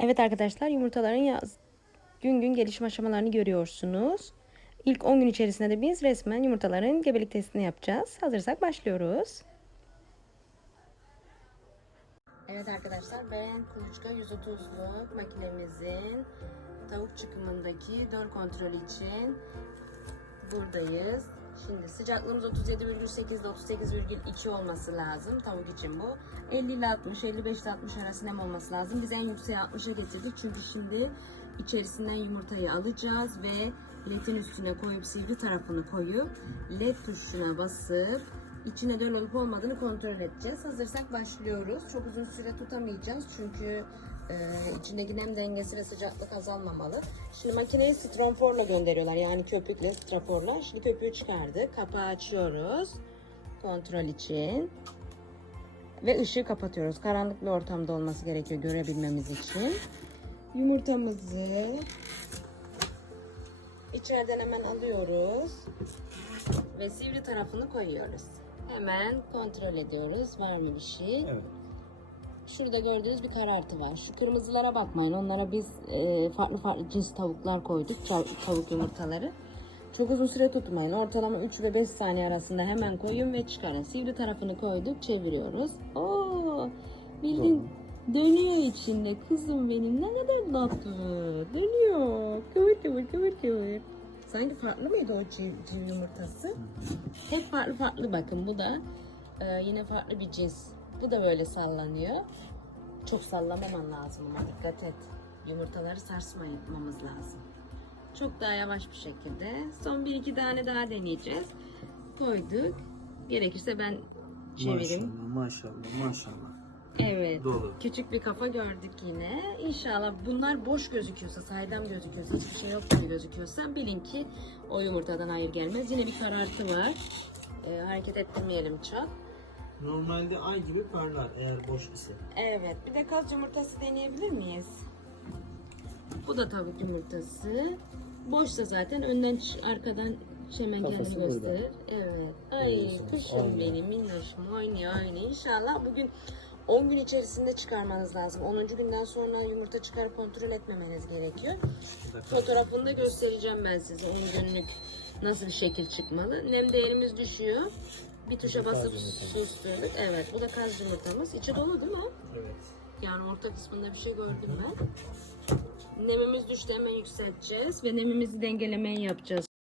Evet arkadaşlar yumurtaların yaz, gün gün gelişim aşamalarını görüyorsunuz. İlk 10 gün içerisinde de biz resmen yumurtaların gebelik testini yapacağız. Hazırsak başlıyoruz. Evet arkadaşlar ben Kuluçka 130'luk makinemizin tavuk çıkımındaki döl kontrolü için buradayız. Şimdi sıcaklığımız 37,8 ile 38,2 olması lazım. Tavuk için bu. 50 ile 60, 55 ile 60 arası nem olması lazım. Biz en yükseğe 60'a getirdik. Çünkü şimdi içerisinden yumurtayı alacağız ve ledin üstüne koyup sivri tarafını koyup led tuşuna basıp içine döl olup olmadığını kontrol edeceğiz. Hazırsak başlıyoruz. Çok uzun süre tutamayacağız çünkü e, içindeki nem dengesi ve sıcaklık azalmamalı. Şimdi makineyi stronforla gönderiyorlar. Yani köpükle, straforla. Şimdi köpüğü çıkardık. Kapağı açıyoruz. Kontrol için. Ve ışığı kapatıyoruz. Karanlık bir ortamda olması gerekiyor görebilmemiz için. Yumurtamızı içeriden hemen alıyoruz. Ve sivri tarafını koyuyoruz. Hemen kontrol ediyoruz. Var mı bir şey? Evet. Şurada gördüğünüz bir karartı var. Şu kırmızılara bakmayın. Onlara biz e, farklı farklı cins tavuklar koyduk. Tav- Tavuk yumurtaları. Çok uzun süre tutmayın. Ortalama 3 ve 5 saniye arasında hemen koyun ve çıkarın. Sivri tarafını koyduk, çeviriyoruz. Oo! Bildiğin dönüyor içinde. Kızım benim ne kadar tatlı. Dönüyor. Kıvır kıvır kıvır kıvır. Sanki farklı mıydı o civ, civ yumurtası? Hep farklı farklı bakın. Bu da e, yine farklı bir cins. Bu da böyle sallanıyor. Çok sallamaman lazım ama dikkat et. Yumurtaları sarsmamamız lazım. Çok daha yavaş bir şekilde. Son bir iki tane daha deneyeceğiz. Koyduk. Gerekirse ben çevireyim. Maşallah maşallah maşallah. Evet. Dolu. Küçük bir kafa gördük yine. İnşallah bunlar boş gözüküyorsa, saydam gözüküyorsa, hiçbir şey yok gibi gözüküyorsa bilin ki o yumurtadan hayır gelmez. Yine bir karartı var. Ee, hareket ettirmeyelim çok. Normalde ay gibi parlar eğer boş ise. Evet. Bir de kaz yumurtası deneyebilir miyiz? Bu da tavuk yumurtası. Boşsa zaten önden arkadan hemen Kafası kendini gösterir. Evet. Ay kuşum benim minnoşum oynuyor oynuyor. İnşallah bugün 10 gün içerisinde çıkarmanız lazım. 10. günden sonra yumurta çıkarıp kontrol etmemeniz gerekiyor. Fotoğrafını da göstereceğim ben size 10 günlük nasıl bir şekil çıkmalı. Nem değerimiz düşüyor. Bir tuşa basıp susturduk. Evet bu da kaz yumurtamız. İçi dolu değil mi? Evet. Yani orta kısmında bir şey gördüm ben. Nemimiz düştü hemen yükselteceğiz ve nemimizi dengelemeyi yapacağız